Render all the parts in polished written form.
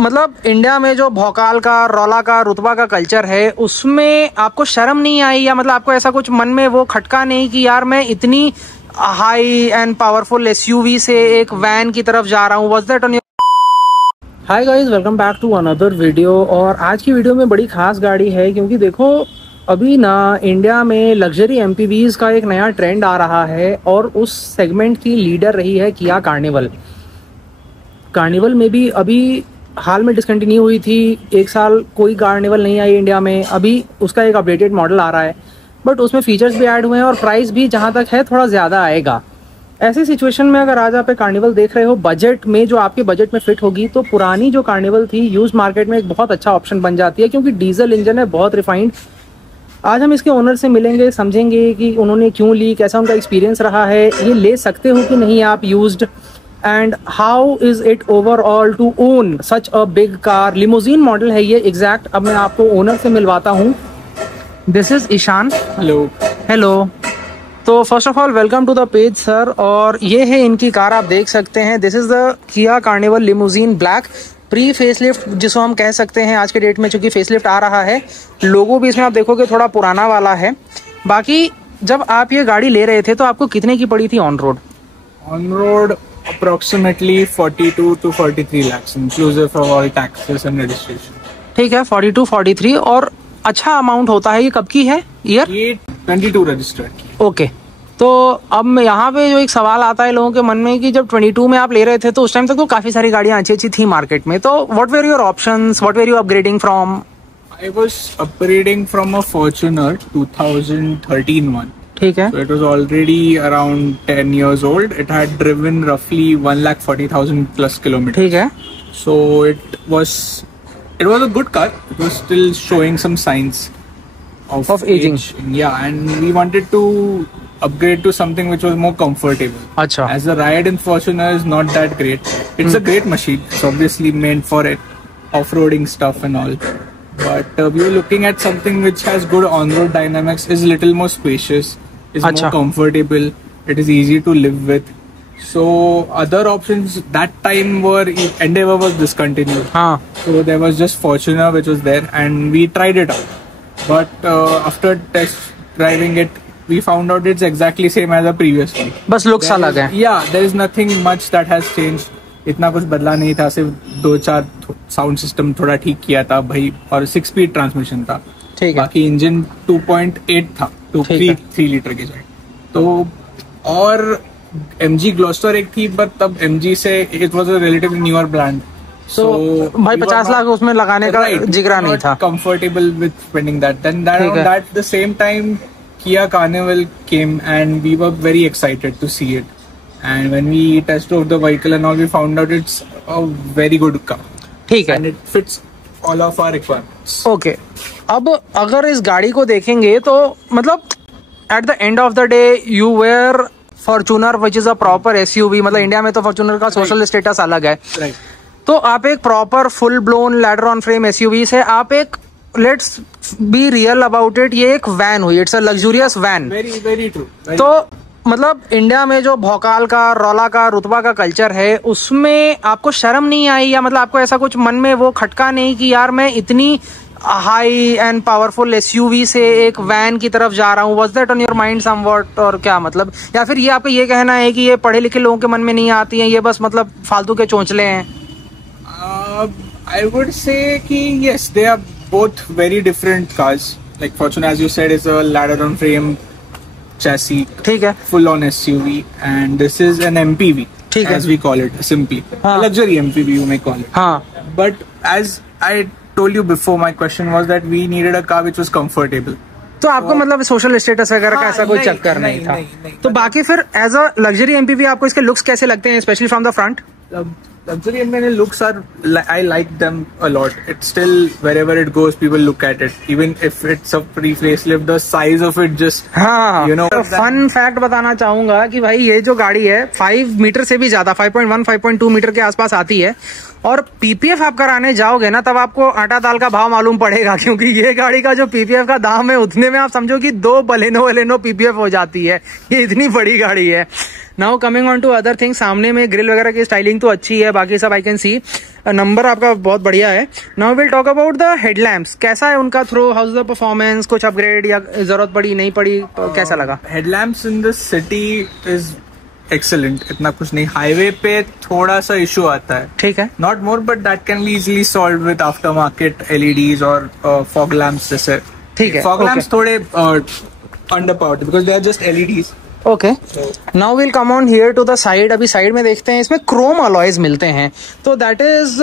मतलब इंडिया में जो भौकाल का, रौला का, रुतबा का कल्चर है, उसमें आपको शर्म नहीं आई, या मतलब आपको ऐसा कुछ मन में वो खटका नहीं कि यार मैं इतनी हाई एंड पावरफुल एसयूवी से एक वैन की तरफ जा रहा हूँ? Was that on your? Hi guys, welcome back to another video. और आज की वीडियो में बड़ी खास गाड़ी है, क्योंकि देखो अभी ना इंडिया में लग्जरी एमपीवीज का एक नया ट्रेंड आ रहा है और उस सेगमेंट की लीडर रही है किया कार्निवल। कार्निवल में भी अभी हाल में डिसकंटिन्यू हुई थी, एक साल कोई कार्निवल नहीं आई इंडिया में। अभी उसका एक अपडेटेड मॉडल आ रहा है, बट उसमें फीचर्स भी ऐड हुए हैं और प्राइस भी जहां तक है थोड़ा ज़्यादा आएगा। ऐसी सिचुएशन में अगर आज आप एक कार्निवल देख रहे हो बजट में, जो आपके बजट में फिट होगी, तो पुरानी जो कार्निवल थी यूज मार्केट में एक बहुत अच्छा ऑप्शन बन जाती है, क्योंकि डीजल इंजन है, बहुत रिफाइंड। आज हम इसके ओनर से मिलेंगे, समझेंगे कि उन्होंने क्यों ली, कैसा उनका एक्सपीरियंस रहा है, ये ले सकते हो कि नहीं आप used, and how is it overall to own such a big car. Limousine model है ये एग्जैक्ट। अब मैं आपको ओनर से मिलवाता हूँ। This is Ishan. हेलो। तो first of all welcome to the page sir. और ये है इनकी कार, आप देख सकते हैं। This is the Kia Carnival limousine black, pre facelift जिसको हम कह सकते हैं आज के डेट में, चूंकि फेसलिफ्ट आ रहा है। लोगो भी इसमें आप देखोगे थोड़ा पुराना वाला है। बाकी जब आप ये गाड़ी ले रहे थे तो आपको कितने की पड़ी थी on road? On road approximately 42 to 43 lakhs inclusive of all taxes and registration। ठीक है, 42-43 और अच्छा अमाउंट होता है। ये कब की है ईयर? ये 22 रजिस्टर्ड। ओके। तो अब यहाँ पे जो एक सवाल आता है लोगों के मन में कि जब 22 में आप ले रहे थे तो उस टाइम तक तो काफी सारी गाड़ियां अच्छी अच्छी थी मार्केट में, तो what were your options, what were you upgrading from? I was upgrading from a Fortuner 2013 one। ठीक है। So it was already around 10 years old। It had driven roughly 1,40,000 plus kilometers। ठीक है। So it was a good car। It was still showing some signs of aging। Yeah, and we wanted to upgrade to something which was more comfortable। अच्छा। As the ride in Fortuner is not that great। It's a great machine। It's obviously meant for it, off-roading stuff and all। But we were looking at something which has good on-road dynamics, is little more spacious, is more comfortable, it is easy to live with। So other options that time were Endeavour was discontinued। So there was just Fortuner which was there, and we tried it out। But after test driving it, we found out it's exactly same as the previous one। बस looks अलग है। Yeah, there is nothing much that has changed। इतना कुछ बदला नहीं था, सिर्फ 2-4 sound system थोड़ा ठीक किया था भाई, और 6 स्पीड ट्रांसमिशन था। ठीक है। बाकी इंजन 2.8 था, 3 लीटर की साइड। तो और MG ग्लोस्टर एक थी, बट तब MG से it was a relatively newer brand. So भाई 50 लाख उसमें लगाने का जिगरा नहीं था। Comfortable with spending that. Then that the same time किया carnival came and we were very excited to see it. And when we test drove the vehicle and all, we found out it's a very good car। ठीक है। And it fits all of our requirements। Okay। अब अगर इस गाड़ी को देखेंगे तो मतलब at the end of the day you were Fortuner which is a proper SUV। मतलब इंडिया में तो Fortuner का सोशल स्टेटस अलग है। तो आप एक proper full blown ladder on frame SUV से आप एक, let's be real about it, ये एक वैन हुई। It's a luxurious van. Very true. तो मतलब इंडिया में जो भौकाल का, रौला का, रुतबा का कल्चर है, उसमें आपको शर्म नहीं आई, या मतलब आपको ऐसा कुछ मन में वो खटका नहीं कि यार मैं इतनी हाई एंड पावरफुल एसयूवी से एक वैन की तरफ जा रहा हूँ? Was that on your mind somewhat, और क्या मतलब, या फिर ये आपका ये कहना है कि ये पढ़े लिखे लोगों के मन में नहीं आती हैं, ये बस मतलब फालतू के चोंचले हैं? I would say कि yes, they are both very different cars। Like Fortuner, as you said, is a ladder on frame chassis, ठीक है, full on SUV, and this is an MPV, as we call it simply। luxury MPV you may call it। But as I told you before, my question was that we needed a car which was comfortable। तो आपको मतलब social status वगैरह का ऐसा कोई चक्कर नहीं था? तो बाकी फिर एज अ लग्जरी एमपीवी आपको इसके लुक्स कैसे लगते हैं, specially from the front? Luxury MPV looks are, I like them a lot। It's still wherever it goes, people look at it, even if it's a pre-facelift, the size of it just you know। Fun fact बताना चाहूंगा कि भाई ये जो गाड़ी है 5 metre से भी ज्यादा, 5.1 5.2 मीटर के आसपास आती है, और पीपीएफ आप कराने जाओगे ना, तब आपको आटा दाल का भाव मालूम पड़ेगा, क्योंकि ये गाड़ी का जो पीपीएफ का दाम है उतने में आप समझो कि 2 बलेनो पीपीएफ हो जाती है। ये इतनी बड़ी गाड़ी है। Now coming on to other thing, सामने में ग्रिल वगैरह की स्टाइलिंग तो अच्छी है, बाकी सब आई कैन सी। नंबर आपका बहुत बढ़िया है। Now will talk about the headlamps, कैसा है उनका throw, how is the performance, कुछ अपग्रेड या जरूरत पड़ी नहीं पड़ी, कैसा लगा? Headlamps in the city is excellent, इतना कुछ नहीं। हाईवे पे थोड़ा सा इशू आता है, ठीक है, not more, but that can be easily solve with after market LEDs और फॉग लैम्प्स जैसे। ठीक है, फॉग लैम्प्स थोड़े under powered because they are just LEDs. Okay, now will come on here to the side. अभी side में देखते हैं, इसमें क्रोम अलॉयज मिलते हैं, तो दैट इज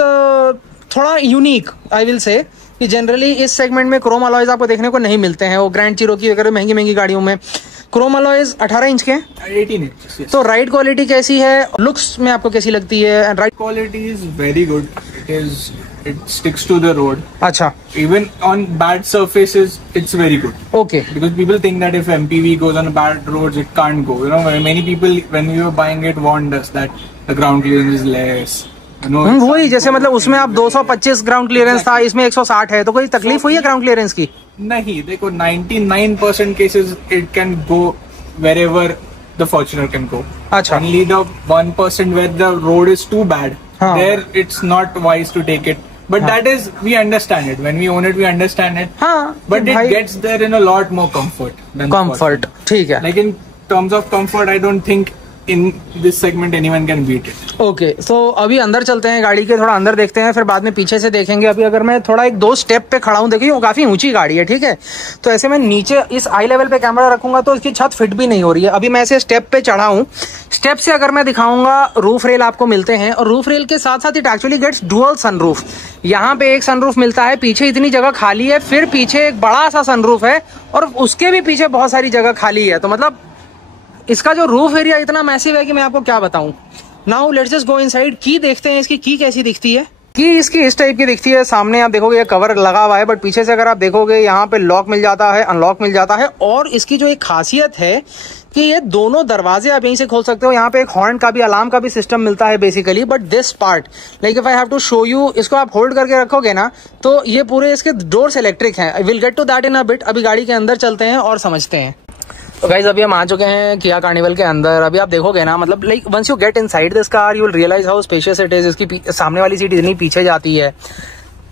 थोड़ा यूनिक आई विल से, कि जनरली इस सेगमेंट में क्रोम अलॉयज आपको देखने को नहीं मिलते हैं। वो ग्रैंड चिरोकी वगैरह महंगी गाड़ियों में क्रोम अलॉयज 18 इंच के, 18 इंच। तो राइड क्वालिटी कैसी है, लुक्स में आपको कैसी लगती है? Ride quality is very good, it sticks to the road. अच्छा, Even on bad surfaces, it's very good. Okay. Because people think that if MPV goes on bad roads, it can't go. You know, many people when we were buying it warned us that the ground clearance is less. You know, वही जैसे मतलब उसमें आप 225 ground clearance था, इसमें 160 है, तो कोई तकलीफ हुई है ग्राउंड क्लियरेंस की? नहीं, देखो 99% cases it can go wherever the Fortuner can go. अच्छा. Only the 1% where the road is too bad, there it's not wise to take it. But that is, we understand it. When we own it, we understand it. But it gets there in a lot more comfort than comfort. ठीक है. Like in terms of comfort, I don't think in this segment anyone can beat it. Okay, so अभी अंदर चलते हैं गाड़ी के, थोड़ा अंदर देखते हैं, फिर बाद में पीछे से देखेंगे। अभी अगर मैं थोड़ा 1-2 स्टेप पे खड़ा हूँ, देखिए वो काफी ऊंची गाड़ी है, ठीक है, तो ऐसे मैं नीचे इस आई लेवल पे कैमरा रखूंगा तो इसकी छत फिट भी नहीं हो रही है। अभी मैं ऐसे स्टेप पे चढ़ा हूँ, स्टेप से अगर मैं दिखाऊंगा, रूफ रेल आपको मिलते हैं, और रूफ रेल के साथ साथ it actually gets dual sunroof. यहाँ पे एक सनरूफ मिलता है, पीछे इतनी जगह खाली है, फिर पीछे एक बड़ा सा सनरूफ है, और उसके भी पीछे बहुत सारी जगह खाली है। तो मतलब इसका जो रूफ एरिया इतना मैसिव है कि मैं आपको क्या बताऊं। Now let's just go inside. की देखते हैं, इसकी की कैसी दिखती है। की इसकी इस टाइप की दिखती है। सामने आप देखोगे ये कवर लगा हुआ है, बट पीछे से अगर आप देखोगे यहाँ पे लॉक मिल जाता है, अनलॉक मिल जाता है, और इसकी जो एक खासियत है कि ये दोनों दरवाजे आप यहीं से खोल सकते हो। यहाँ पे एक हॉर्न का भी, अलार्म का भी सिस्टम मिलता है basically, but this part like if I have to show you, इसको आप होल्ड करके रखोगे ना तो ये पूरे इसके डोर्स इलेक्ट्रिक हैं। I will get to that in a bit. अभी गाड़ी के अंदर चलते हैं और समझते हैं। तो गाइज अभी हम आ चुके हैं किया कार्निवल के अंदर। अभी आप देखोगे ना, मतलब like once you get inside this car you will realise how spacious it is. इसकी सामने वाली सीट इतनी पीछे जाती है,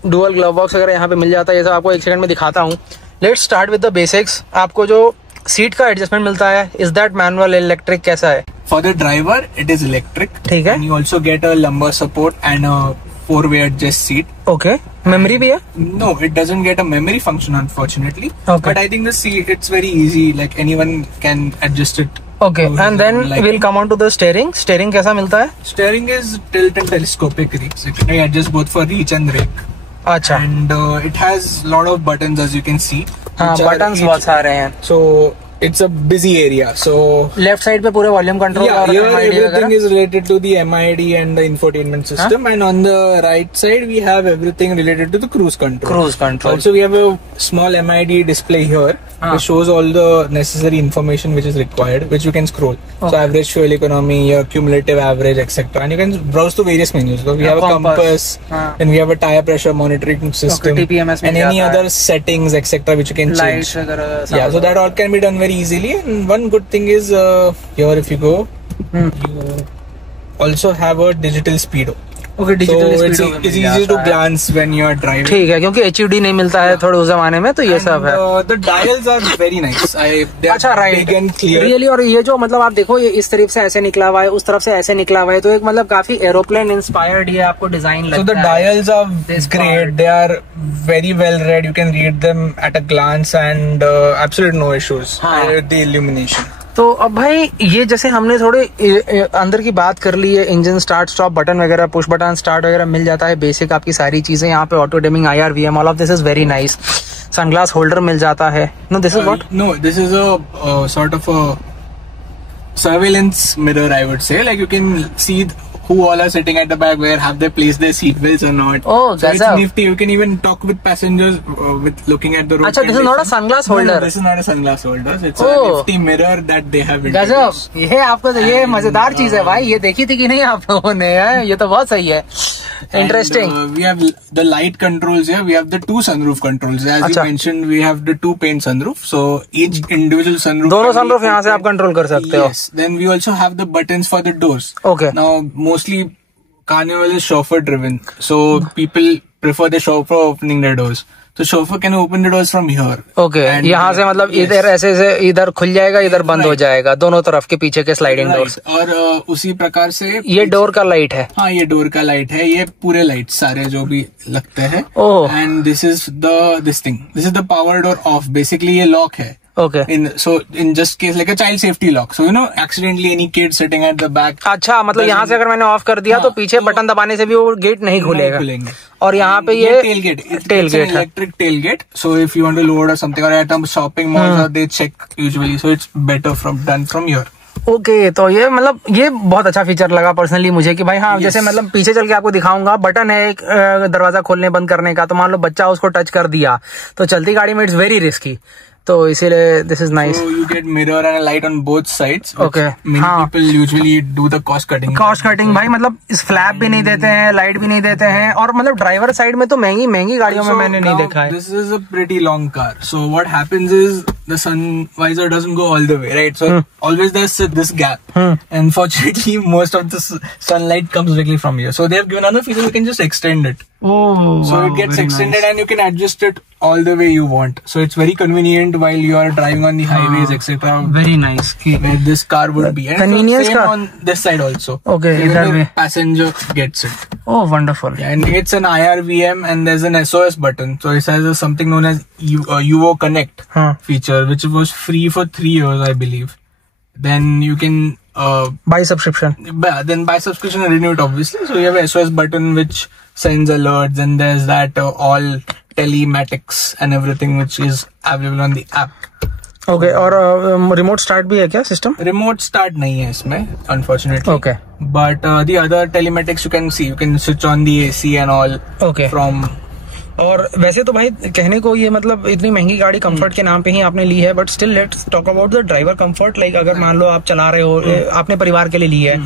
डुअल ग्लव बॉक्स वगैरह यहाँ पे मिल जाता है। ये सब आपको एक सेकंड में दिखाता हूँ। Let's start with the basics. आपको जो सीट का एडजस्टमेंट मिलता है, इज दैट मैनुअल, इलेक्ट्रिक, कैसा है? For the driver it is electric, ठीक है। You also get a lumbar support and 4-way adjust seat. Okay. Memory भी है? No, it doesn't get a memory function unfortunately. Okay. But I think the seat, it's very easy. Like anyone can adjust it. Okay. And then we'll come on to the steering. Steering कैसा मिलता है? Steering is tilt and telescopic reach. It can adjust both for reach and rake. अच्छा. And it has lot of buttons as you can see. हाँ, buttons बहुत सारे हैं. So it's a busy area. So left side पे पूरे volume control और here MID everything is related to the MID and the infotainment system. And on the right side we have everything related to the cruise control. Cruise control. Also we have a small MID display here which shows all the necessary information which is required, which you can scroll. So average fuel economy, your cumulative average, etc. And you can browse to various menus. So we have a compass, and we have a tire pressure monitoring system, and any other settings, etc. which you can change. Yeah, so that all can be done very easily. And one good thing is here if you go, you also have a digital speedo. Okay, digital so speedo it's easy to glance when you are driving. ठीक है, क्योंकि HUD नहीं मिलता है थोड़े उस जमाने में, तो ये सब है। The dials are very nice. अच्छा, राइट, रियली। और ये जो मतलब आप देखो, ये इस तरफ से ऐसे निकला हुआ है, उस तरफ से ऐसे निकला हुआ है, तो एक मतलब काफी एरोप्लेन इंस्पायर्ड ये आपको डिजाइन लगता है। So the dials are great. They are very well read. You can read them at a glance and absolute no issues. The illumination. तो अब भाई ये जैसे हमने थोड़े अंदर की बात कर ली है, इंजन स्टार्ट स्टॉप बटन वगैरह, पुश बटन स्टार्ट वगैरह मिल जाता है, बेसिक आपकी सारी चीजें यहाँ पे, auto dimming, IR, VM, all of this is very nice. Sunglass holder मिल जाता है। No this is what? No, this is a sort of a surveillance mirror, I would say. Like you can see who all are sitting at the back, where have they placed their seat belts or not. Oh, so it's nifty. You can even talk with passengers with looking at the road. अच्छा, this is not a sunglass holder. No, this is not a sunglass holder. It's a nifty mirror that they have introduced. गजब, ये आपको तो ये मजेदार चीज है भाई, ये देखी थी कि नहीं आप लोगों ने? ये तो बहुत सही है, interesting. We have the light controls here. We have the 2 sunroof controls. As you mentioned, we have the 2 pane sunroof. So each individual sunroof. दोनों sunroof यहाँ से आप कंट्रोल कर सकते हो. Yes. Then we also have the buttons for the doors. Okay. Now mostly Carnival is chauffeur driven, so people prefer the chauffeur opening their doors. So chauffeur can open the doors from here. Okay. यहाँ से मतलब इधर ऐसे से इधर खुल जाएगा, इधर बंद हो जाएगा, दोनों तरफ के पीछे के स्लाइडिंग डोर्स. और उसी प्रकार से ये डोर का लाइट है. हाँ, ये डोर का लाइट है. ये पूरे लाइट सारे जो भी लगते हैं. And this is the power door of. Basically ये लॉक है. Okay. In just case like a child safety lock. So accidentally any kid sitting at the back. अच्छा, मतलब यहाँ से अगर मैंने ऑफ कर दिया तो पीछे बटन दबाने से भी वो गेट नहीं खुलेगा. और यहाँ पे ये टेल गेट है. Electric tail gate. So if you want to load or something, or at a shopping mall, they check usually. So it's better done from here. Okay, तो ये मतलब ये बहुत अच्छा फीचर लगा पर्सनली मुझे कि भाई हाँ, जैसे मतलब पीछे चल के आपको दिखाऊंगा, बटन है एक दरवाजा खोलने बंद करने का, तो मान लो बच्चा उसको टच कर दिया तो चलती गाड़ी में इट्स वेरी रिस्की, तो इसीलिए this is nice. So you get mirror and a light on both sides. Okay. Many people usually do the cost cutting. भाई मतलब इस फ्लैप भी नहीं देते हैं, लाइट भी नहीं देते हैं, और मतलब ड्राइवर साइड में तो महंगी गाड़ियों में मैंने नहीं देखा है. This is a pretty long car. So what happens is the sun visor doesn't go all the way, right? So always there's this gap. And fortunately, most of the sunlight comes directly from here. So they have given another feature, you can just extend it. So it gets extended and you can adjust it all the way you want. So it's very convenient while you are driving on the highways, etc. Very nice. Where this car would be. And convenience same on this side also. Okay, either way. Passenger gets it. Oh, wonderful. Yeah, and it's an IRVM and there's an SOS button. So it has something known as UO Connect feature, which was free for 3 years, I believe. Then you can buy subscription. Then buy subscription and renew it, obviously. So you have a SOS button which sends alerts, and there's that all telematics and everything which is available on the app. Okay. और remote start भी है क्या system? Remote start नहीं है इसमें, unfortunately. Okay. But the other telematics you can see. You can switch on the AC and all. Okay. From और वैसे तो भाई कहने को ये मतलब इतनी महंगी गाड़ी कंफर्ट के नाम पे ही आपने ली है, but still let's talk about the driver comfort. Like अगर मान लो आप चला रहे हो, आपने परिवार के लिए ली है,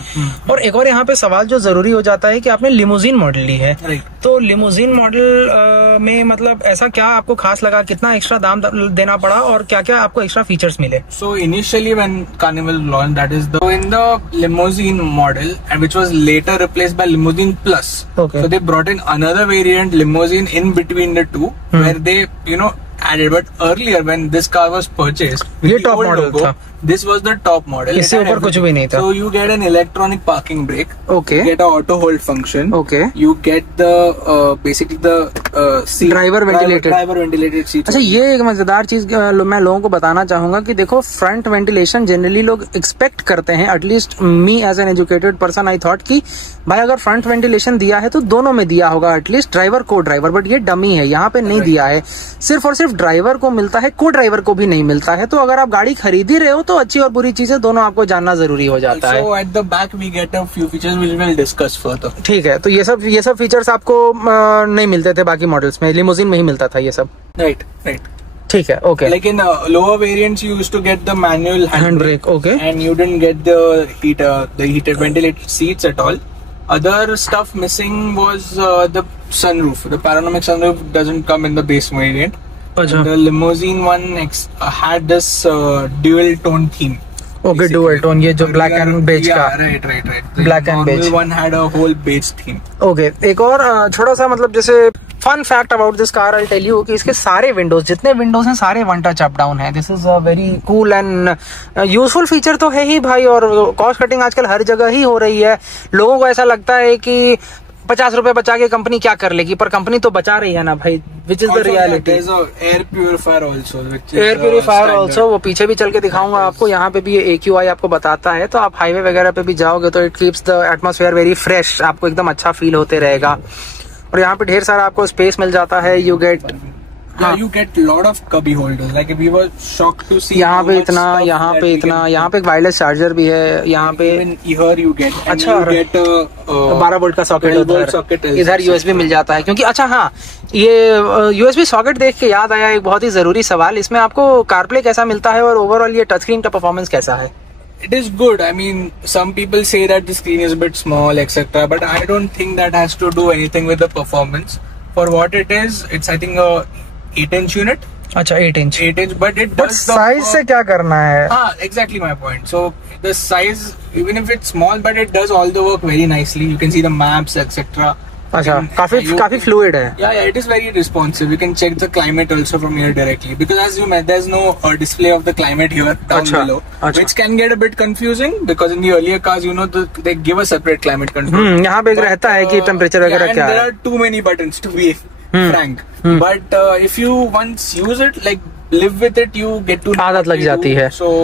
और एक और यहाँ पे सवाल जो जरूरी हो जाता है कि आपने लिमोजिन मॉडल ली है, तो लिमोजिन मॉडल में मतलब ऐसा क्या आपको खास लगा, कितना एक्स्ट्रा दाम देना पड़ा और क्या क्या आपको एक्स्ट्रा फीचर्स मिले? So initially when Carnival launched, that is in the limousine model, and which was later replaced by Limousine Plus. Okay. So they brought in another variant, limousine, in between the two, where they added. But earlier when this car was purchased, ये top model था. This was the top model. इससे ऊपर कुछ भी नहीं था. So you get an electronic parking brake. Okay. You get a auto hold function. Okay. You get the basically the seat. Driver ventilated seat. अच्छा, ये एक मजेदार चीज मैं लोगों को बताना चाहूंगा कि देखो, फ्रंट वेंटिलेशन जनरली लोग एक्सपेक्ट करते हैं. At least me as an educated person I thought कि भाई अगर फ्रंट वेंटिलेशन दिया है तो दोनों में दिया होगा, एटलीस्ट ड्राइवर को ड्राइवर, बट ये डमी है, यहाँ पे नहीं दिया है. सिर्फ और सिर्फ ड्राइवर को मिलता है, को ड्राइवर को भी नहीं मिलता है. तो अगर आप गाड़ी खरीद ही रहे हो तो अच्छी और बुरी चीजें दोनों आपको जानना जरूरी हो जाता है. So at the back we get a few features which we'll discuss further. ठीक है, तो ये सब फीचर्स आपको नहीं मिलते थे बाकी मॉडल्स में, लिमोजिन में ही मिलता था ये सब. Right. ठीक है. Okay. Like in lower variants you used to get the manual hand brake. Okay. And you didn't get the heated ventilated seats at all. Other stuff missing was the sunroof. The panoramic sunroof doesn't come in the base variant. The limousine one had this dual tone theme. Okay, dual tone, ये जो black and beige का. Right. Black and beige. The one had a whole beige theme. Okay, एक और छोटा सा मतलब जैसे fun fact about this car, I tell you कि इसके सारे विंडोज, जितने विंडोज हैं सारे वन टच अप डाउन है. This is a very cool and useful feature तो है ही भाई. और कॉस्ट कटिंग आजकल हर जगह ही हो रही है. लोगों को ऐसा लगता है कि 50 रुपए बचा के कंपनी क्या कर लेगी, पर कंपनी तो बचा रही है ना भाई, which is the reality. Air purifier also, वो पीछे भी चल के दिखाऊंगा आपको. यहाँ पे भी ये AQI आपको बताता है, तो आप हाईवे वगैरह पे भी जाओगे तो it keeps the atmosphere very fresh, आपको एकदम अच्छा फील होते रहेगा. और यहाँ पे ढेर सारा आपको स्पेस मिल जाता है. You get you get lot of cubby holders. Like we were shocked to see यहाँ पे इतना, यहाँ पे इतना, यहाँ पे एक वायरलेस चार्जर भी है, यहाँ पे here you get, अच्छा, you get 12 वोल्ट का सॉकेट, इधर यूएसबी मिल जाता है। क्योंकि अच्छा हाँ, ये यूएसबी सॉकेट देख के याद आया एक बहुत ही जरूरी सवाल, इसमें आपको कारप्ले कैसा मिलता है और ओवरऑल ये टच स्क्रीन का परफॉर्मेंस कैसा है? It is good. I mean, some people say that the screen is a bit small, etc. But I don't think that has to do anything with the performance. For what it is, it's I think a 8-inch unit. अच्छा 8 inch, but it does. Size से क्या करना है? हाँ, exactly my point. So the size, even if it's small, but it does all the work very nicely. You can see the maps, etc. अच्छा, काफी fluid है। Yeah, it is very responsive. You can check the climate also from here directly, because as you met, there's no display of the climate here down below, which can get a bit confusing because in the earlier cars, you know, they give a separate climate control. यहाँ पे रहता है कि temperature वगैरह क्या है। There are too many buttons to be frank. But if you once use it, like live with it, you get to आदत लग जाती है। So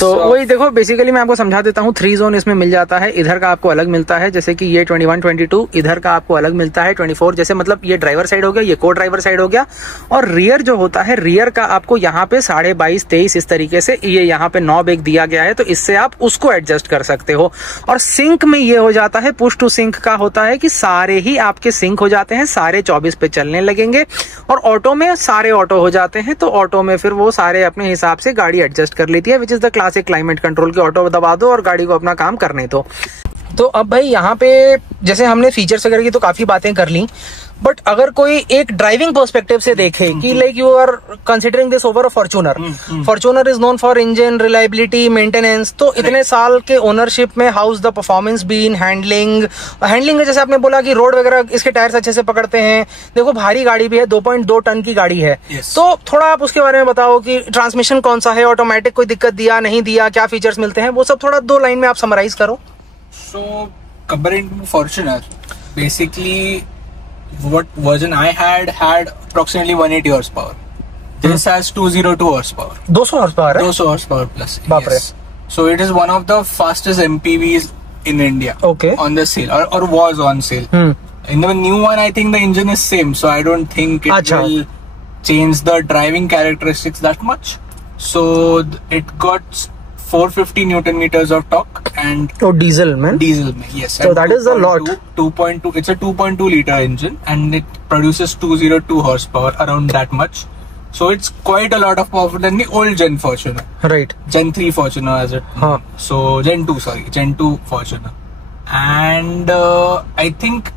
तो वही देखो, बेसिकली मैं आपको समझा देता हूँ, 3 जोन इसमें मिल जाता है। इधर का आपको अलग मिलता है, जैसे कि ये 21, 22, इधर का आपको अलग मिलता है 24, जैसे मतलब ये ड्राइवर साइड हो गया, ये को ड्राइवर साइड हो गया। और रियर जो होता है, रियर का आपको यहाँ पे 22.5, 23 इस तरीके से ये यहाँ पे नॉब एक दिया गया है, तो इससे आप उसको एडजस्ट कर सकते हो। और सिंक में ये हो जाता है, पुश टू सिंक का होता है कि सारे ही आपके सिंक हो जाते हैं, सारे 24 पे चलने लगेंगे। और ऑटो में सारे ऑटो हो जाते हैं, तो ऑटो में फिर वो सारे अपने हिसाब से गाड़ी एडजस्ट कर लेती है, which is the classic climate control के ऑटो दबा दो और गाड़ी को अपना काम करने दो। तो अब भाई यहाँ पे जैसे हमने फीचर्स वगैरह की तो काफी बातें कर ली, बट अगर कोई एक ड्राइविंग पर्सपेक्टिव से देखे कि like you are considering this over a Fortuner, Fortuner is known for engine reliability, maintenance, तो इतने साल के ओनरशिप में how's the performance been, handling में जैसे आपने बोला कि रोड वगैरह इसके टायर्स अच्छे से पकड़ते हैं। देखो भारी गाड़ी भी है, 2.2 टन की गाड़ी है, तो थोड़ा आप उसके बारे में बताओ कि ट्रांसमिशन कौन सा है, ऑटोमेटिक कोई दिक्कत दिया नहीं दिया, क्या फीचर्स मिलते हैं, वो सब थोड़ा 2 लाइन में आप समराइज करो। So comparing to Fortuner, basically what version I had approximately 180 horsepower. This has 202 horsepower. 200 horsepower? 200 horsepower plus. Yes. So it is one of the fastest MPVs in India. Okay. On the sale or was on sale. In the new one, I think the engine is same, so I don't think it will change the driving characteristics that much. So it got 450 Newton meters of torque and diesel man. Yes. So that is a lot. 2.2. It's a 2.2 liter engine and it produces 202 horsepower, around that much. So it's quite a lot of power than the old Gen Fortuner. Right. Gen 3 Fortuner as it. So Gen 2 Fortuner. And I think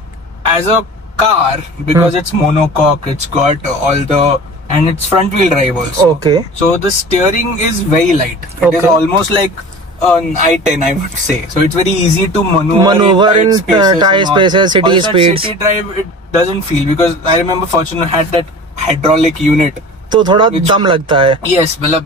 as a car, because it's monocoque, it's got all the, and it's front wheel drive also. Okay. So the steering is very light. It is almost like an i10, I would say. So it's very easy to maneuver in tight spaces, city speeds. City drive, it doesn't feel, because I remember Fortuner had that hydraulic unit. तो थोड़ा दम लगता है। Yes, मतलब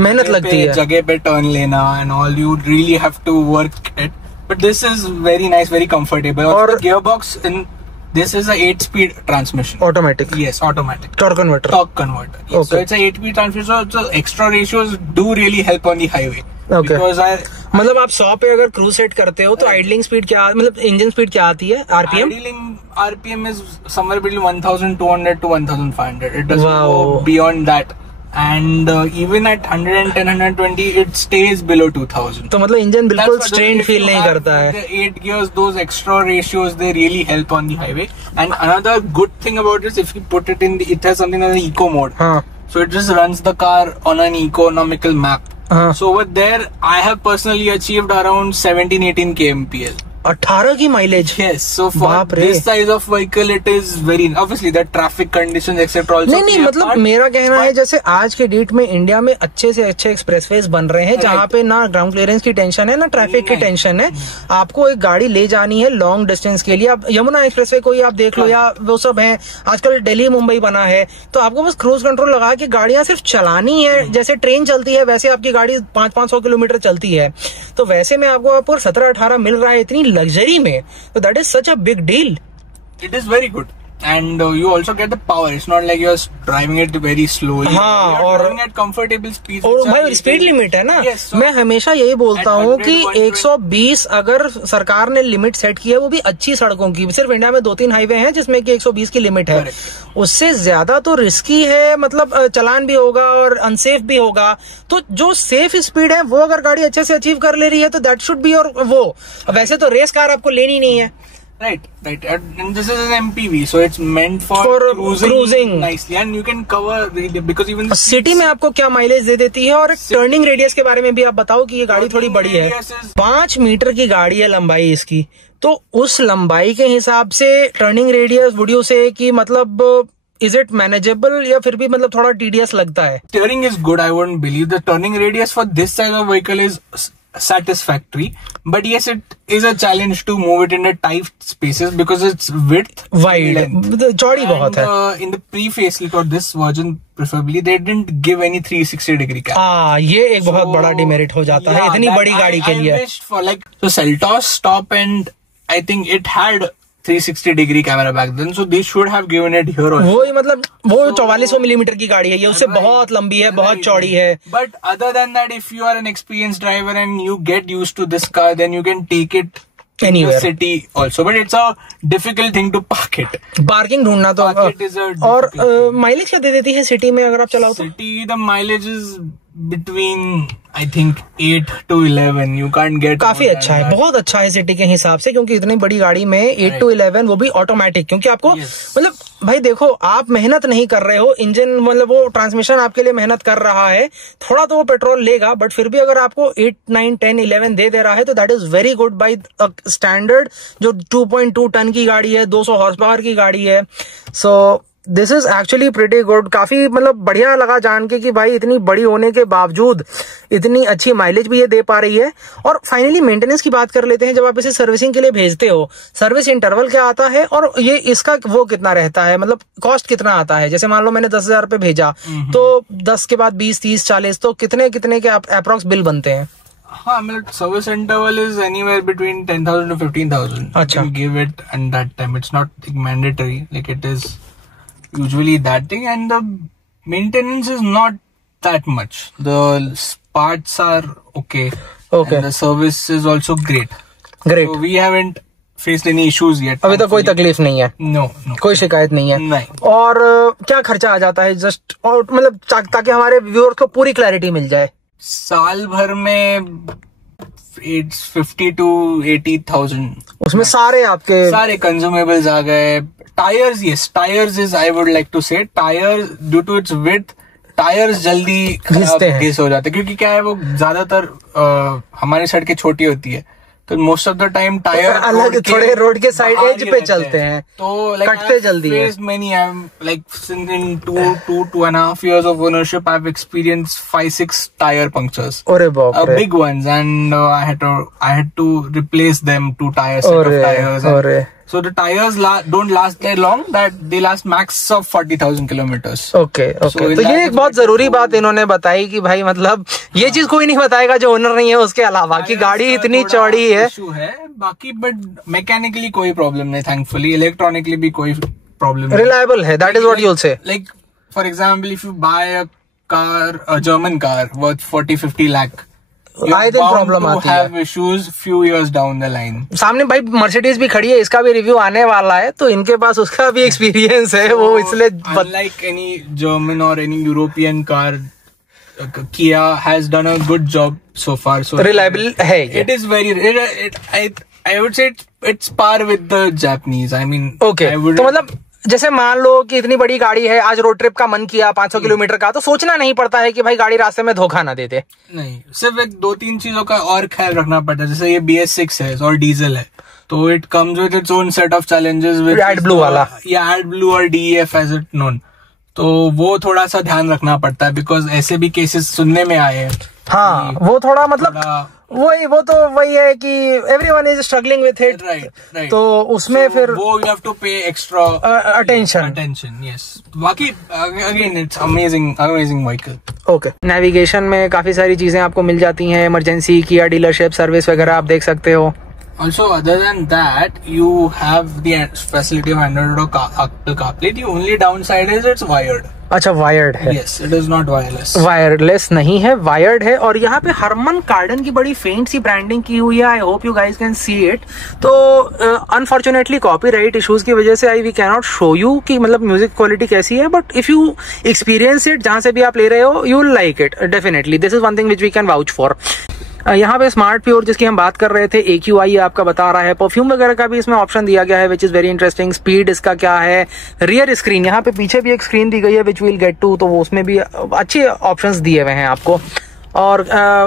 मेहनत लगती है, जगह पे टर्न लेना and all, you really have to work it. But this is very nice, very comfortable. और the gearbox in this is a 8-speed transmission. Automatic. Yes, automatic. Torque converter. Yes. Okay. So it's a 8-speed transmission. So extra ratios do really help on the highway. Okay. Because मतलब आप 100 पे अगर cruise set करते हो तो idling speed क्या, मतलब engine speed क्या आती है? RPM? Idling RPM is somewhere between 1200 to 1500. It doesn't go beyond that. And even at 110, 120, it stays below 2000. तो मतलब इंजन बिल्कुल स्ट्रेन फील नहीं करता है। The 8 gears, those extra ratios, they really help on the highway. And another good thing about this, if you put it in it has something like an eco mode. So it just runs the car on an economical map. So over there, I have personally achieved around 17-18 kmpl. 18 की mileage? Yes. So for this size of vehicle, it is very, obviously the traffic conditions etc. also. नहीं मतलब मेरा कहना है, जैसे आज के date में इंडिया में अच्छे से अच्छे एक्सप्रेसवेज बन रहे हैं, जहाँ पे ना ग्राउंड क्लियरेंस की टेंशन है ना ट्रैफिक की टेंशन है। आपको एक गाड़ी ले जानी है लॉन्ग डिस्टेंस के लिए, आप यमुना एक्सप्रेसवे कोई आप देख लो, या वो सब है आजकल दिल्ली मुंबई बना है, तो आपको बस क्रूज कंट्रोल लगा के गाड़ियां सिर्फ चलानी है। जैसे ट्रेन चलती है वैसे आपकी गाड़ी 500-500 किलोमीटर चलती है, तो वैसे में आपको 17-18 मिल रहा है इतनी लग्जरी में, तो that is such a big deal. It is very good. and you also get the power. It's not like you're driving it very slowly. हाँ, और driving at comfortable speeds. और भाई स्पीड लिमिट है ना. Yes, so मैं हमेशा यही बोलता हूँ कि 120 अगर सरकार ने लिमिट सेट की है, वो भी अच्छी सड़कों की. सिर्फ इंडिया में 2-3 हाईवे हैं जिसमें कि 120 की लिमिट है. उससे ज्यादा तो रिस्की है, मतलब चलान भी होगा और अनसेफ भी होगा. तो जो सेफ स्पीड है वो अगर गाड़ी अच्छे से अचीव कर ले रही है तो दैट शुड बी. और वो वैसे तो रेस कार आपको लेनी नहीं है. Right. And this is an MPV, so it's meant for cruising nicely, and you can cover because even city में आपको क्या माइलेज दे देती है. और टर्निंग रेडियस के बारे में भी आप बताओ कि ये गाड़ी थोड़ी बड़ी है. 5 मीटर की गाड़ी है लंबाई इसकी, तो उस लंबाई के हिसाब से टर्निंग रेडियस वुड यू से कि मतलब इज इट मैनेजेबल या फिर भी मतलब थोड़ा टीडियस लगता है? Steering is good. I wouldn't believe the turning radius for this size of vehicle is satisfactory, but yes, it is a challenge to move it in the tight spaces because it's width wide, चौड़ी बहुत है. In the pre-facelift or this version preferably, they didn't give any 360-degree camera. ये एक बहुत बड़ा demerit हो जाता है इतनी बड़ी गाड़ी के लिए. I wished for like so Seltos top end, I think it had 360-degree camera back then, so they should have given it here also. वो मतलब वो 4400 मिलीमीटर की गाड़ी है, ये उससे बहुत लंबी है, बहुत चौड़ी है. But other than that, if you are an experienced driver and you get used to this car, then you can take it anywhere in the city also. But it's a difficult thing to park it. Parking ढूंढना तो. और mileage क्या दे देती है city में अगर आप चलाओ तो? City the mileage is between I think 8 to 11. You can't get. काफी अच्छा है, बहुत अच्छा है सिटी के हिसाब से, क्योंकि इतनी बड़ी गाड़ी में 8 to 11 वो भी ऑटोमेटिक. क्योंकि आपको मतलब भाई देखो, आप मेहनत नहीं कर रहे हो, इंजन मतलब वो ट्रांसमिशन आपके लिए मेहनत कर रहा है. थोड़ा तो वो पेट्रोल लेगा, बट फिर भी अगर आपको 8, 9, 10, 11 दे रहा है तो that is very good by standard. जो 2.2 टन की गाड़ी है, 200 हॉर्स पावर की गाड़ी है. So this is actually pretty good. काफी मतलब बढ़िया लगा जान के कि भाई इतनी बड़ी होने के बावजूद इतनी अच्छी माइलेज भी ये दे पा रही है. और फाइनली मेंटेनेंस की बात कर लेते हैं. जब आप इसे सर्विसिंग के लिए भेजते हो, सर्विस इंटरवल क्या आता है और ये इसका वो कितना रहता है, मतलब कॉस्ट कितना आता है? जैसे मान लो मैंने 10,000 रुपए भेजा, तो 10 के बाद 20, 30, 40, तो कितने के अप्रॉक्स बिल बनते हैं? हाँ, मतलब service interval is anywhere between 10,000 to 15,000. अच्छा. You give it and that time. It's not like mandatory. Like it is usually that thing, and the maintenance is not that much. The parts are okay. And the service is also great. So we haven't faced any issues yet. अभी तक कोई तकलीफ नहीं है? No. कोई शिकायत नहीं है? नहीं. और क्या खर्चा आ जाता है जस्ट, और मतलब ताकि हमारे व्यूअर्स को पूरी क्लैरिटी मिल जाए? साल भर में 50 to 80,000. उसमें सारे कंज्यूमेबल्स आ गए. Tires, yes, tires is I would like to say tires due to its width, tires जल्दी घिस हो जाते हैं, क्योंकि क्या है वो ज्यादातर हमारी सड़कें छोटी होती है, तो most of the time tyre अलग थोड़े रोड के साइड एज पे चलते हैं, तो कटते जल्दी है. Many like in 2.5 years of ownership, I've experienced 5-6 tire punctures. अरे बाप रे. Big ones, and I had to replace them, 2 tires, set of tires. So the tires don't last that long, that they last max of 40,000 kilometers. Okay. तो ये एक बहुत जरूरी बात इन्होंने बताई कि भाई मतलब ये चीज कोई नहीं बताएगा जो ओनर नहीं है उसके अलावा, कि गाड़ी इतनी चौड़ी है. इशू है बाकी, बट मैकेनिकली कोई प्रॉब्लम नहीं, थैंकफुली. इलेक्ट्रॉनिकली भी कोई प्रॉब्लम नहीं. रिलायबल है, that is what you will say. Like for example, if you buy a car, a German car worth 40-50 lakh, आए दिन प्रॉब्लम आती है. have issues few years down the line. सामने भाई मर्सिडीज भी खड़ी है, इसका भी रिव्यू आने वाला है, तो इनके पास उसका भी एक्सपीरियंस है. वो इसलिए unlike any German or any European car, Kia has done a good job so far. So reliable है ये. It is very. I would say it's par with the Japanese. I mean, okay. तो मतलब जैसे मान लो कि इतनी बड़ी गाड़ी है, आज रोड ट्रिप का मन किया 500 किलोमीटर का, तो सोचना नहीं पड़ता है कि भाई गाड़ी रास्ते में धोखा ना दे दे. नहीं, सिर्फ 2-3 चीजों का और ख्याल रखना पड़ता है. जैसे ये BS6 है और डीजल है, तो it comes with its own set of challenges with AdBlue वाला, या AdBlue और DEF एज इट नोन. तो वो थोड़ा सा ध्यान रखना पड़ता है, बिकॉज ऐसे भी केसेस सुनने में आए हैं. हाँ, वो थोड़ा मतलब वही है कि everyone is struggling with it. Right. तो उसमें फिर वो यू हैव टू पे एक्स्ट्रा अटेंशन. यस. बाकी again it's amazing vehicle. Okay. Navigation में काफी सारी चीजें आपको मिल जाती हैं, इमरजेंसी, किया डीलरशिप सर्विस वगैरह आप देख सकते हो. Also, other than that, you have the facility of Android or Apple CarPlay. The only downside is it's wired. अच्छा वायर्ड है। Yes, it is not wireless. Wireless नहीं है, वायर्ड है। और यहाँ पे हरमन कार्डन की बड़ी फेंट सी ब्रांडिंग की हुई है। I hope you guys can see it. तो अनफॉर्चुनेटली कॉपीराइट इश्यूज की वजह से we can not show you कि मतलब म्यूजिक क्वालिटी कैसी है, but if you experience it, जहां से भी आप ले रहे हो, you will like it definitely. This is one thing which we can vouch for. यहाँ पे स्मार्ट प्योर जिसकी हम बात कर रहे थे, AQI आपका बता रहा है। परफ्यूम वगैरह का भी इसमें ऑप्शन दिया गया है, विच इज वेरी इंटरेस्टिंग। स्पीड इसका क्या है, रियर स्क्रीन, यहाँ पे पीछे भी एक स्क्रीन दी गई है विच विल गेट टू, तो वो उसमें भी अच्छे ऑप्शंस दिए हुए हैं आपको। और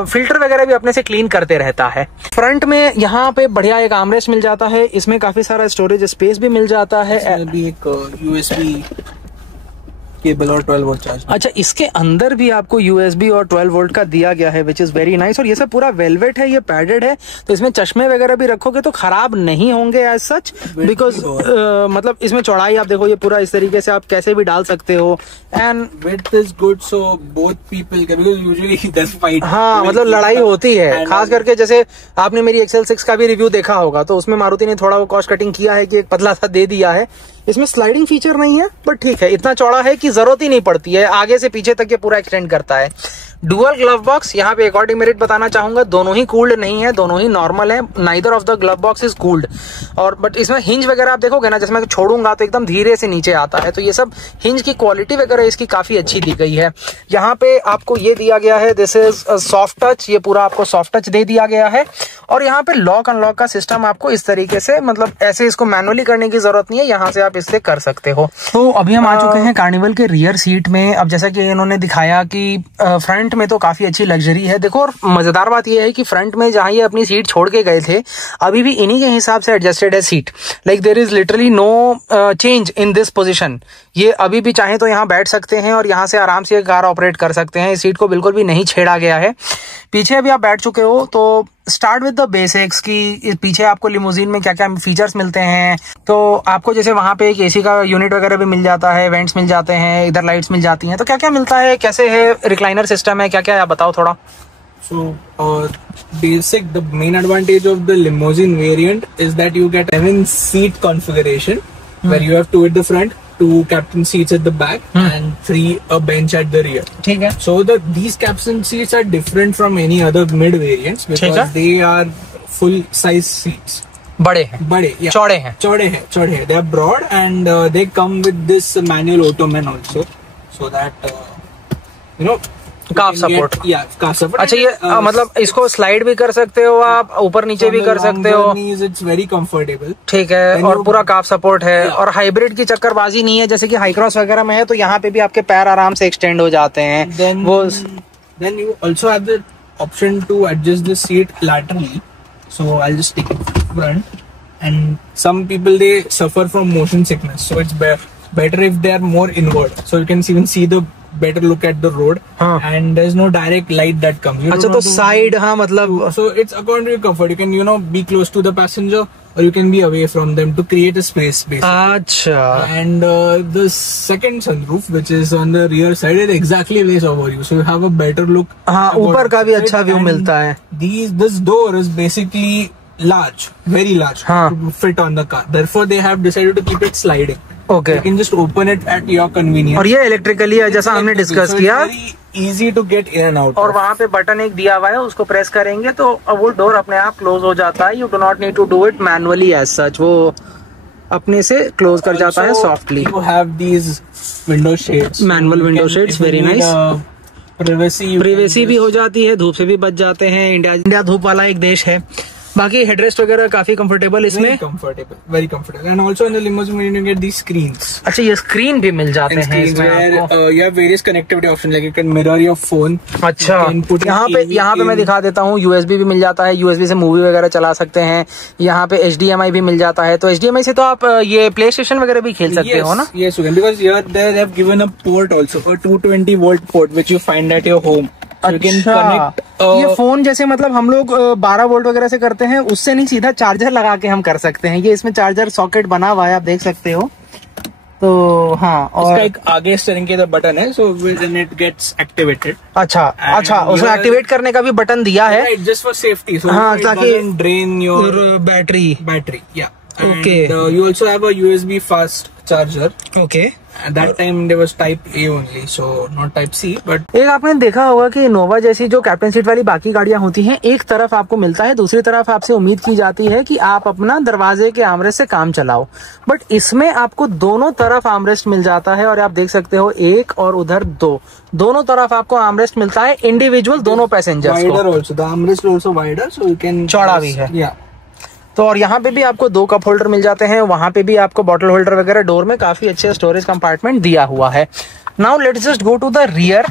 फिल्टर वगैरह भी अपने से क्लीन करते रहता है। फ्रंट में यहाँ पे बढ़िया एक आर्मरेस्ट मिल जाता है, इसमें काफी सारा स्टोरेज स्पेस भी मिल जाता है। इसमें भी एक USB केबल और 12 वोल्ट चार्ज। अच्छा, इसके अंदर भी आपको USB और 12 वोल्ट का दिया गया है, विच इज वेरी नाइस। और ये सब पूरा वेलवेट है, ये पैडेड है, तो इसमें चश्मे वगैरह भी रखोगे तो खराब नहीं होंगे एज सच, बिकॉज मतलब इसमें चौड़ाई आप देखो, ये पूरा इस तरीके से आप कैसे भी डाल सकते हो। And width is good, so both people can, because usually there fight. हाँ, मतलब लड़ाई होती है, खास करके जैसे आपने मेरी XL6 का भी रिव्यू देखा होगा, तो उसमें मारुति ने थोड़ा वो कॉस्ट कटिंग किया है कि एक पतला सा दे दिया है। इसमें स्लाइडिंग फीचर नहीं है, बट ठीक है, इतना चौड़ा है कि जरूरत ही नहीं पड़ती है, आगे से पीछे तक ये पूरा एक्सटेंड करता है। डुअल ग्लव बॉक्स, यहाँ पे एक और डिमेरिट बताना चाहूंगा, दोनों ही कूल्ड नहीं है, दोनों ही नॉर्मल है। Neither of the glove box is cooled. और बट इसमें हिंज वगैरह आप देखोगे ना, जैसे मैं छोड़ूंगा तो एकदम धीरे से नीचे आता है, तो ये सब हिंज की क्वालिटी वगैरह इसकी काफी अच्छी दी गई है। यहाँ पे आपको ये दिया गया है, दिस इज सॉफ्ट टच, ये पूरा आपको सॉफ्ट टच दे दिया गया है। और यहाँ पे लॉक अनलॉक का सिस्टम आपको इस तरीके से, मतलब ऐसे इसको मैनुअली करने की जरूरत नहीं है, यहाँ से आप इससे कर सकते हो। तो अभी हम आ चुके हैं कार्निवल के रियर सीट में। अब जैसा कि इन्होंने दिखाया कि फ्रंट में तो काफी अच्छी लग्जरी है। देखो, और मजेदार बात यह है कि फ्रंट में जहां ये अपनी सीट छोड़ के गए थे, अभी भी इन्हीं के हिसाब से एडजस्टेड है seat. Like there is literally no change in this position. ये अभी भी चाहे तो यहाँ बैठ सकते हैं और यहाँ से आराम से कार ऑपरेट कर सकते हैं। इस सीट को बिल्कुल भी नहीं छेड़ा गया है। पीछे अभी आप बैठ चुके हो, तो स्टार्ट विद द बेसिक्स की पीछे आपको लिमोजिन में क्या क्या फीचर्स मिलते हैं। तो आपको जैसे वहां पे एक AC का यूनिट वगैरह भी मिल जाता है, वेंट्स मिल जाते हैं, इधर लाइट्स मिल जाती हैं। तो क्या क्या मिलता है, कैसे है, रिक्लाइनर सिस्टम है, क्या क्या, आप बताओ थोड़ा। So, basic, the main advantage of the limousine variant is that you get 7 seat configuration, where you have 2 at the front, 2 captain seats at the back, and 3 a bench at the rear. ठीक है। So these captain seats are different from any other mid variants because they are full size seats. बड़े हैं, yeah. चौड़े हैं। They are broad and they come with this manual ottoman also, so that you know. Calf support. Calf support. अच्छा, ये मतलब इसको slide भी कर सकते हो आप, ऊपर नीचे भी कर सकते हो। It's very comfortable. ठीक है, और पूरा काफ सपोर्ट है। और हाइब्रिड की चक्करबाजी नहीं है, जैसे कि हाई क्रॉस वगैरह में है, तो यहाँ पे भी आपके पैर आराम से एक्सटेंड हो जाते हैं। Then you also have the option to adjust the seat laterally. So I'll just take it front. And some people, they suffer from motion sickness, so it's better if they are more inward, so you can even see the better look at the road. And there's no direct light that comes. अच्छा, तो side, हाँ, मतलब so it's according to your comfort. You can, you know, be close to the passenger or you can be away from them to create a space basically. अच्छा। And the second sunroof, which is on the rear side, is exactly placed over you, so you have a better look. हाँ, ऊपर का भी अच्छा view मिलता है। This door is basically large, very large, to fit on the car. Therefore, they have decided to keep it sliding. Okay. You can just open it at your convenience. और ये electrically है, जैसा हमने discuss किया। Easy to get in and out. और वहाँ पे button एक दिया हुआ है, उसको प्रेस करेंगे तो वो डोर अपने आप क्लोज हो जाता है। You do not need to do it manually as such, वो अपने से क्लोज कर जाता है softly. You have these window shades. Manual window shades, very nice. Privacy भी हो जाती है, धूप से भी बच जाते हैं। इंडिया धूप वाला एक देश है। बाकी हेडरेस्ट वगैरह काफी कंफर्टेबल इसमें, very comfortable. And also in the limousine you get the screens. अच्छा, ये स्क्रीन भी मिल जाते हैं इसमें आपको। You have various connectivity option, like you can mirror your phone. अच्छा, यहाँ पे मैं दिखा देता हूँ, USB भी मिल जाता है, USB से मूवी वगैरह चला सकते हैं। यहाँ पे HDMI भी मिल जाता है, तो HDMI से तो आप ये प्ले स्टेशन वगैरह भी खेल सकते हो ना। Yes, because here they have given a port also, a 220 volt port which you find at your home. अच्छा, ये फोन जैसे मतलब हम लोग 12 वोल्ट वगैरह से करते हैं, उससे नहीं, सीधा चार्जर लगा के हम कर सकते हैं। ये इसमें चार्जर सॉकेट बना हुआ है, आप देख सकते हो। तो हाँ, और इसका एक आगे स्टीयरिंग के बटन है, so when it gets activated. अच्छा अच्छा, उसमें एक्टिवेट करने का भी बटन दिया है, जस्ट फॉर सेफ्टी, हाँ, ताकि ड्रेन योर बैटरी या। Okay. And you also have a USB fast charger. Okay. At that time there was Type A only, so not Type C. But एक आपने देखा होगा कि इनोवा जैसी जो कैप्टन सीट वाली बाकी गाड़ियां होती हैं, एक तरफ आपको मिलता है, दूसरी तरफ आपसे उम्मीद की जाती है कि आप अपना दरवाजे के आर्मरेस्ट से काम चलाओ, बट इसमें आपको दोनों तरफ आर्मरेस्ट मिल जाता है। और आप देख सकते हो एक और उधर दोनों तरफ आपको आर्मरेस्ट मिलता है, इंडिविजुअल दोनों पैसेंजर्स को। wider also, the armrest also wider, so you can चौड़ा भी है। Yeah. तो और यहाँ पे भी आपको 2 कप होल्डर मिल जाते हैं, वहां पे भी आपको बॉटल होल्डर वगैरह, डोर में काफी अच्छे स्टोरेज कंपार्टमेंट दिया हुआ है। Now let's just go to the rear.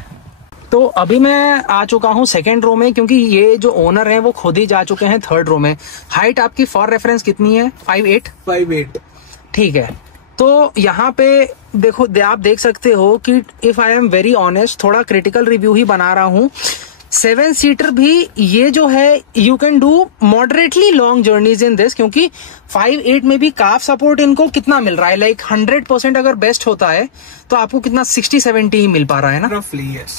तो अभी मैं आ चुका हूँ सेकंड रो में, क्योंकि ये जो ओनर है वो खुद ही जा चुके हैं थर्ड रो में। हाइट आपकी फॉर रेफरेंस कितनी है? 5'8"। ठीक है, तो यहाँ पे देखो, आप देख सकते हो कि if I am very honest, थोड़ा क्रिटिकल रिव्यू ही बना रहा हूँ। 7 सीटर भी ये जो है, you can do moderately long journeys in this, क्योंकि 5'8" में भी काफ सपोर्ट इनको कितना मिल रहा है, लाइक 100% अगर बेस्ट होता है तो आपको कितना 60-70 ही मिल पा रहा है ना, Roughly, yes.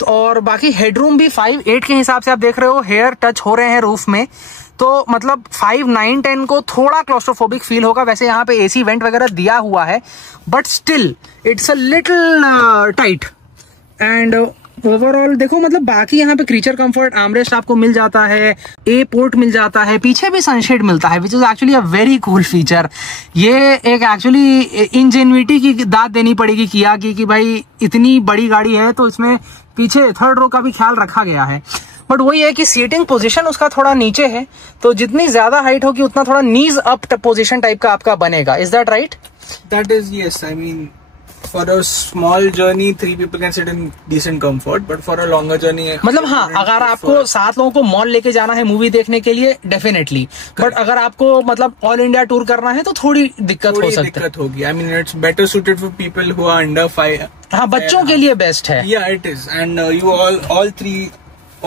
तो और बाकी हेडरूम भी 5'8" के हिसाब से आप देख रहे हो, हेयर टच हो रहे हैं रूफ में, तो मतलब 5'9", 10 को थोड़ा क्लॉस्ट्रोफोबिक फील होगा। वैसे यहाँ पे एसी वेंट वगैरह दिया हुआ है, but still it's a little tight. And overall देखो, मतलब बाकी यहाँ पे क्रीचर कंफर्ट, आर्मरेस्ट आपको मिल जाता है, ए पोर्ट मिल जाता है, पीछे भी सनशेड मिलता है, which is actually a very cool feature. ये एक एक्चुअली इंजेन्युइटी की दाद देनी पड़ेगी किया कि भाई इतनी बड़ी गाड़ी है तो इसमें पीछे थर्ड रो का भी ख्याल रखा गया है। बट वही है कि सीटिंग पोजीशन उसका थोड़ा नीचे है, तो जितनी ज्यादा हाइट होगी उतना थोड़ा नीज अप पोजीशन टाइप का आपका बनेगा। Is that right? That is, yes. I mean, for a small journey 3 people can sit in decent comfort, but for a longer journey, मतलब हाँ, अगर आपको 7 लोगों को मॉल लेके जाना है मूवी देखने के लिए, डेफिनेटली, बट अगर आपको मतलब ऑल इंडिया टूर करना है तो थोड़ी दिक्कत हो सकती है। दिक्कत होगी। I mean, it's better suited for people who are under 5. हाँ, बच्चों के लिए बेस्ट है। Yeah, it is. And you all 3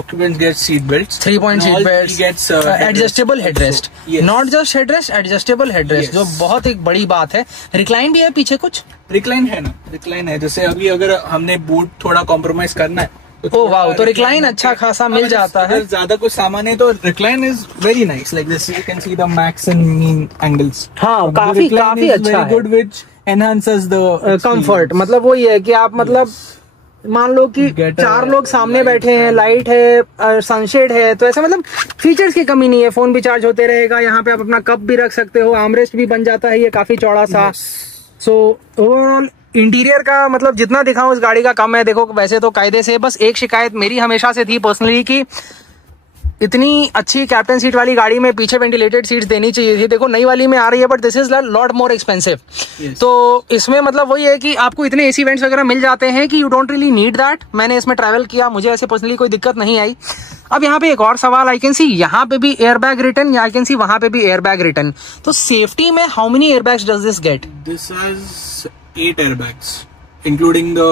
occupants get seat belts. 3-point seat belts. Gets adjustable headrest. Yes. Not just headrest, adjustable headrest, Yes. जो बहुत एक बड़ी बात है। रिक्लाइन भी है पीछे कुछ? रिक्लाइन है ना, रिक्लाइन है। जैसे अभी अगर हमने बूट थोड़ा कॉम्प्रोमाइज करना है तो वाह, तो रिक्लाइन अच्छा खासा मिल जाता है। ज्यादा कुछ सामान है तो recline is very nice, like this you can see the max and mean angles. हाँ, काफी अच्छा है, good which enhances the comfort. मतलब वही है कि आप मतलब मान लो कि 4 लोग सामने बैठे हैं, लाइट है, सनशेड है, तो ऐसा मतलब फीचर्स की कमी नहीं है। फोन भी चार्ज होते रहेगा, यहाँ पे आप अपना कप भी रख सकते हो, आर्मरेस्ट भी बन जाता है ये काफी चौड़ा सा। सो ओवरऑल इंटीरियर का मतलब जितना दिखाऊं इस गाड़ी का कम है। देखो वैसे तो कायदे से, बस एक शिकायत मेरी हमेशा से थी पर्सनली कि इतनी अच्छी कैप्टन सीट वाली गाड़ी में पीछे वेंटिलेटेड सीट्स देनी चाहिए थी। देखो नई वाली में आ रही है, but this is lot more expensive. तो इसमें मतलब वही है कि आपको इतने एसी वेंट्स वगैरह मिल जाते हैं कि you don't really need that. मैंने इसमें ट्रैवल किया, मुझे ऐसे पर्सनली कोई दिक्कत नहीं आई। अब यहाँ पे एक और सवाल, आई कैन सी यहाँ पे भी एयर बैग रिटर्न, या आई कैन सी वहां पे भी एयर बैग रिटर्न। तो सेफ्टी में how many air bags does this get? This has 8 airbags, including the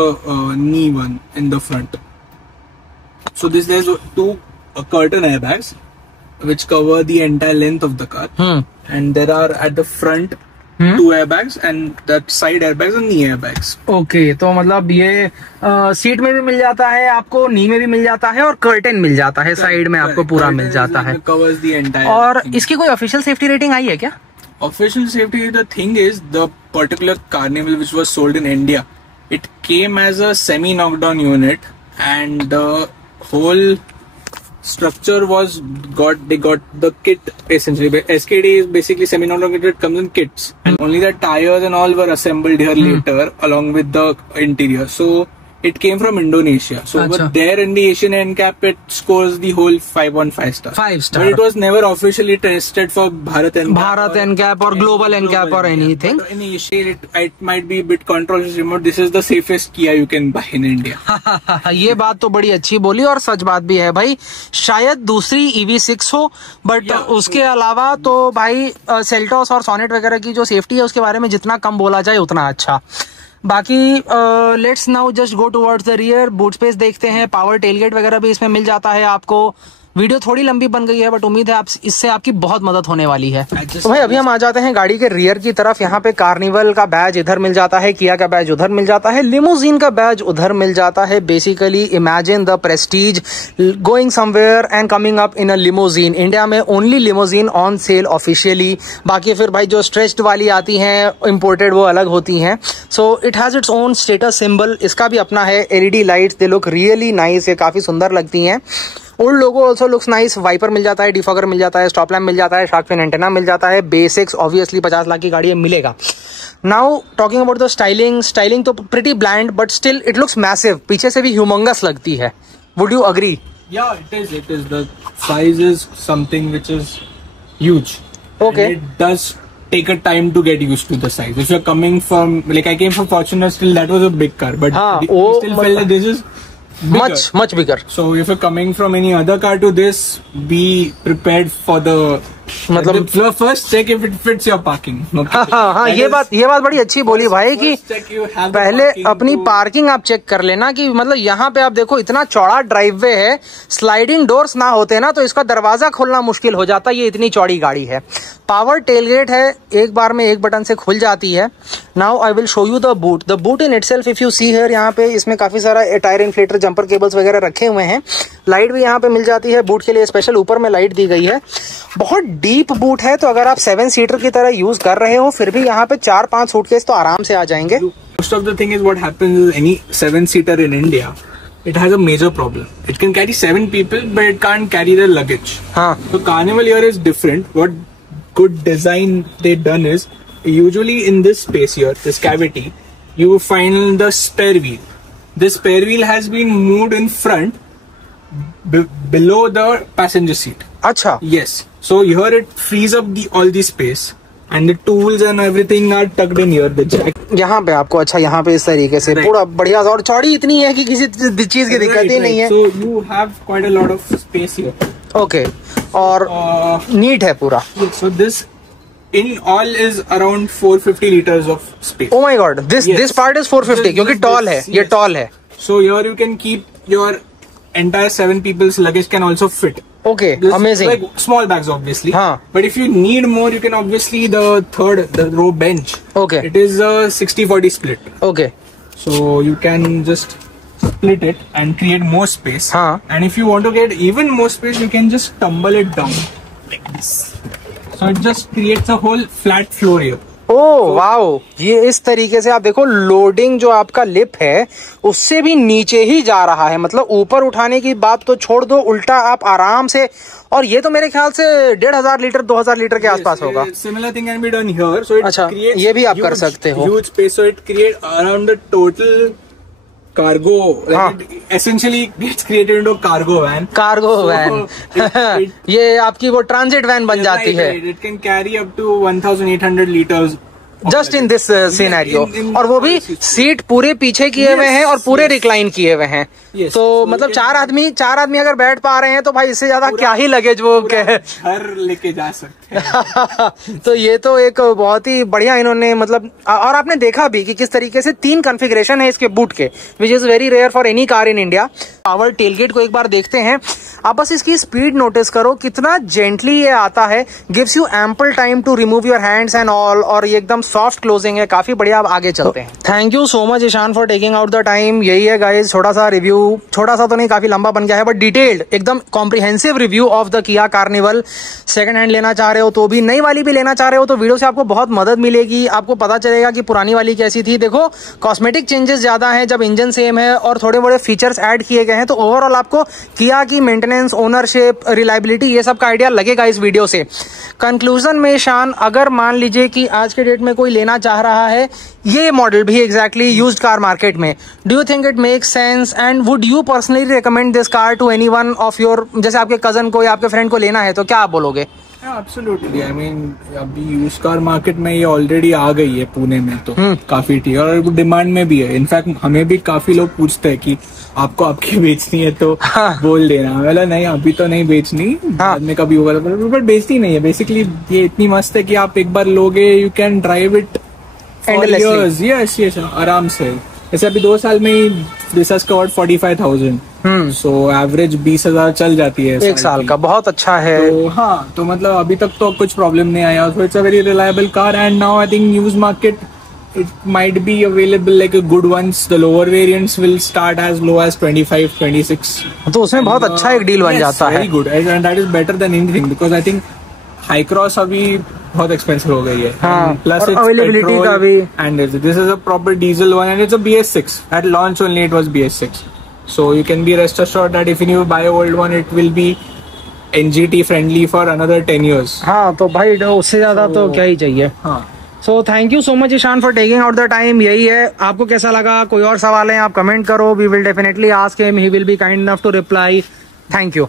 knee one in the front. So there's 2 curtain airbags which cover the entire length of the car, and there are at the front 2 airbags and that side airbags and knee airbags. Okay, तो मतलब ये seat में भी मिल जाता है आपको, नी में भी मिल जाता है, और कर्टन मिल जाता है साइड में आपको पूरा मिल जाता है। Covers the entire और thing. इसकी कोई ऑफिशियल सेफ्टी रेटिंग आई है क्या? Official safety, the thing is, the particular Carnival which was sold in India, it came as a semi-knockdown unit, and the whole structure was they got the kit essentially. SKD is basically semi-knockdown unit, it comes in kits, and only the tires and all were assembled here later along with the interior. So it came from Indonesia. So over there in the Asian NCAP, it scores the whole 5 star. 5 star. But it was never officially tested for Bharat NCAP or global NCAP or anything. But in Asia, it might be a bit controversial. This is the safest Kia you can buy in India. ये बात तो बड़ी अच्छी बोली और सच बात भी है भाई। शायद दूसरी EV6 हो, बट उसके अलावा तो भाई सेल्टोस और सोनेट वगैरह की जो सेफ्टी है उसके बारे में जितना कम बोला जाए उतना अच्छा। बाकी let's now just go towards the rear. Boot space देखते हैं, पावर टेलगेट वगैरह भी इसमें मिल जाता है आपको। वीडियो थोड़ी लंबी बन गई है, बट उम्मीद है आप इससे आपकी बहुत मदद होने वाली है। तो भाई अभी हम आ जाते हैं गाड़ी के रियर की तरफ। यहाँ पे कार्निवल का बैज इधर मिल जाता है, किया का बैज उधर मिल जाता है, लिमोजीन का बैज उधर मिल जाता है। Basically imagine the prestige going somewhere and coming up in a limousine. India में only limousine on sale officially, बाकी फिर भाई जो स्ट्रेच्ड वाली आती हैं इम्पोर्टेड वो अलग होती हैं। So it has its own status symbol. इसका भी अपना है। LED lights they look really nice, ये काफी सुंदर लगती हैं। ओल्ड लोगो ऑल्सो लुक्स नाइस। वाइपर मिल जाता है, डिफॉगर मिल जाता है, स्टॉप लैम्प मिल जाता है, शार्क फिन एंटेना मिल जाता है। बेसिक्स ऑब्वियसली 50 लाख की गाड़ी में मिलेगा। Now talking about the styling तो pretty bland but still it looks massive. पीछे से भी ह्यूमंगस लगती है। Would you agree? Yeah, it is. The size is something which is huge. Okay. And it does take a time to get used to the size. If you're coming from, like I came from Fortuner, still that was a big car, but still felt that this is bigger. much bigger. So if you're coming from any other car to this, be prepared for the मतलब first check if it fits your parking. हाँ, ये बात बड़ी अच्छी बोली भाई कि पहले अपनी पार्किंग आप चेक कर लेना कि मतलब यहाँ पे आप देखो इतना चौड़ा ड्राइववे है, स्लाइडिंग डोर्स ना होते ना तो इसका दरवाजा खोलना मुश्किल हो जाता। ये इतनी चौड़ी गाड़ी है। पावर टेलगेट है, एक बार में एक बटन से खुल जाती है। Now I will show you the boot. The boot in itself if you see here, यहाँ पे इसमें काफी सारा टायर इन्फ्लेटर, जंपर केबल्स वगैरह रखे हुए हैं। लाइट भी यहाँ पे मिल जाती है, बूट के लिए स्पेशल ऊपर में लाइट दी गई है। बहुत डीप बूट है, तो अगर आप 7 सीटर की तरह यूज कर रहे हो फिर भी यहाँ पे 4-5 सूटकेस तो आराम से आ जाएंगे। Most of the thing is what happens is any 7 seater in India, it has a major problem. It can carry 7 people, but it can't carry their luggage. हाँ. So Carnival here is different. What good design they've done is usually in this space here, this cavity, you find the spare wheel. This spare wheel has been moved in front below the passenger seat. अच्छा. Yes. So here it frees up all the space and the tools and everything are tucked in here. The jack. यहाँ पे आपको अच्छा यहाँ पे इस तरीके से पूरा बढ़िया और चौड़ी इतनी है कि किसी चीज की दिक्कत ही नहीं है। So you have quite a lot of space here. Okay. और नीट है पूरा। So this in all is around 450 liters of space. Oh my God. This part is 450 क्योंकि टॉल है। ये टॉल है। So here you can keep your entire 7 people's luggage can also fit. Okay, amazing. Like small bags, obviously. हाँ. But if you need more, you can obviously the row bench. Okay. It is a 60-40 split. Okay. So you can just split it and create more space. हाँ. And if you want to get even more space, you can just tumble it down like this. So it just creates a whole flat floor here. Oh wow, ये इस तरीके से आप देखो loading जो आपका lip है उससे भी नीचे ही जा रहा है। मतलब ऊपर उठाने की बात तो छोड़ दो, उल्टा आप आराम से। और ये तो मेरे ख्याल से 1500 लीटर 2000 लीटर के आसपास होगा। Similar thing can be done here. So it अच्छा, creates ये भी आप कर सकते हो। Huge space, so it creates around the total cargo. Like it essentially gets created into a cargo van. Cargo van ये आपकी वो ट्रांजिट वैन बन जाती है। It can carry up to 1800 liters. Just in this scenario. और वो भी seat पूरे पीछे किए हुए हैं और पूरे रिक्लाइन किए हुए हैं। तो मतलब चार आदमी अगर बैठ पा रहे हैं तो भाई इससे ज्यादा क्या ही लगेज वो घर लेके जा सकते हैं। तो ये तो एक बहुत ही बढ़िया इन्होंने मतलब। और आपने देखा भी कि किस तरीके से 3 कॉन्फ़िगरेशन है इसके बूट के, which is very rare for any car in India. Power tailgate को एक बार देखते हैं। आप बस इसकी स्पीड नोटिस करो, कितना जेंटली ये आता है। Gives you ample time to remove your hands and all. और ये एकदम सॉफ्ट क्लोजिंग है, काफी बढ़िया। अब आगे चलते हैं। Thank you so much Ishaan for taking out the time. यही है गाइज, छोटा सा रिव्यू, छोटा सा तो नहीं काफी लंबा बन गया है, बट डिटेल्ड एकदम comprehensive review of the Kia carnival. Second hand लेना चाह रहे हो तो भी, नई वाली भी लेना चाह रहे हो तो वीडियो से आपको बहुत मदद मिलेगी। आपको पता चलेगा कि पुरानी वाली कैसी थी। देखो कॉस्मेटिक चेंजेस ज्यादा है, जब इंजन सेम है और थोड़े बड़े फीचर्स ऐड किए गए हैं, तो ओवरऑल आपको किया की मेंटेनेंस, ओनरशिप, रिलायबिलिटी ये सब का आइडिया लगेगा इस वीडियो से। कंक्लूजन में शान, अगर मान लीजिए कि आज के डेट में कोई लेना चाह रहा है ये मॉडल भी एग्जैक्टली यूज्ड कार मार्केट में, do you think it makes sense and would you personally recommend this car to anyone of your, जैसे आपके कजन को या आपके फ्रेंड को लेना है तो क्या आप बोलोगे? एब्सोल्युटली, आई मीन अभी यूज कार मार्केट में ये ऑलरेडी आ गई है पुणे में, तो काफी ठीक है और डिमांड में भी है। इनफैक्ट हमें भी काफी लोग पूछते हैं कि आपको आपकी बेचनी है तो बोल देना। बोला नहीं अभी तो नहीं बेचनी, बाद में कभी होगा, बट बेचनी नहीं है। बेसिकली ये इतनी मस्त है कि आप एक बार लोगे, you can drive it yes आराम से। जैसे अभी 2 साल में ही this has covered 45,000 so average 20,000 चल जाती है एक साल का, बहुत अच्छा है। तो हाँ, तो मतलब अभी तक तो कुछ प्रॉब्लम नहीं आया। So it's a very reliable car and now I think news market it might be available like a good ones. The lower variants will start as low as 25, 26. तो उसमें बहुत अच्छा एक डील बन जाता है। Very good, and that is better than anything because I think high cross अभी बहुत एक्सपेंसिव हो गई है। प्लस अवेलेबिलिटी का भी, and this is a proper diesel one and it's a BS6 at launch only it was BS6, so you can be rest assured that if you buy a old one it will be NGT friendly for another 10 years. हाँ तो भाई उससे ज्यादा तो क्या ही चाहिए। हाँ, so thank you so much Ishaan for taking out the time. यही है, आपको कैसा लगा, कोई और सवाल है आप कमेंट करो, we will definitely ask him, he will be kind enough to reply. Thank you.